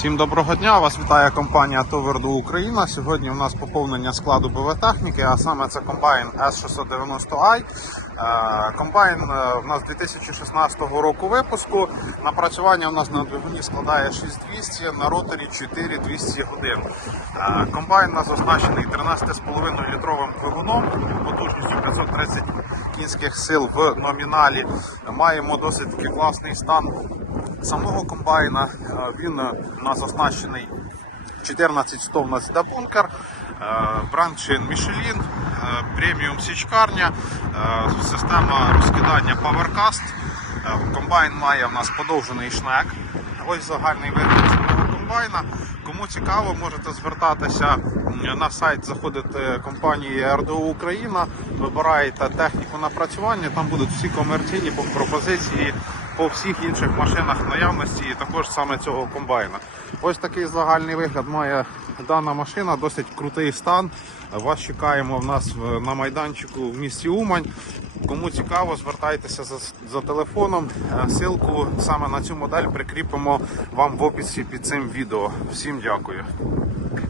Всім доброго дня! Вас вітає компанія Товерду Україна. Сьогодні у нас поповнення складу БВ техніки, а саме це комбайн S690i. Е, Комбайн е, у нас 2016 року випуску. Напрацювання у нас на двигуні складає 6200, на роторі 4200 годин. Е, Комбайн у нас оснащений 13,5 літровим двигуном потужністю 530 кінських сил в номіналі. Маємо досить таки класний стан самого комбайна. Е, Він е, у нас оснащений 14-стовність та бункер, е, Michelin, е, преміум січкарня, система розкидання PowerCast. Комбайн має у нас подовжений шнек. Ось загальний вигляд комбайна. Кому цікаво, можете звертатися на сайт, заходити компанії РДО Україна, вибираєте техніку напрацювання, там будуть всі комерційні пропозиції по всіх інших машинах наявності і також саме цього комбайна. Ось такий загальний вигляд має дана машина, досить крутий стан. Вас чекаємо в нас на майданчику в місті Умань. Кому цікаво, звертайтеся за, за телефоном. Е, Силку саме на цю модель прикріпимо вам в описі під цим відео. Всім дякую.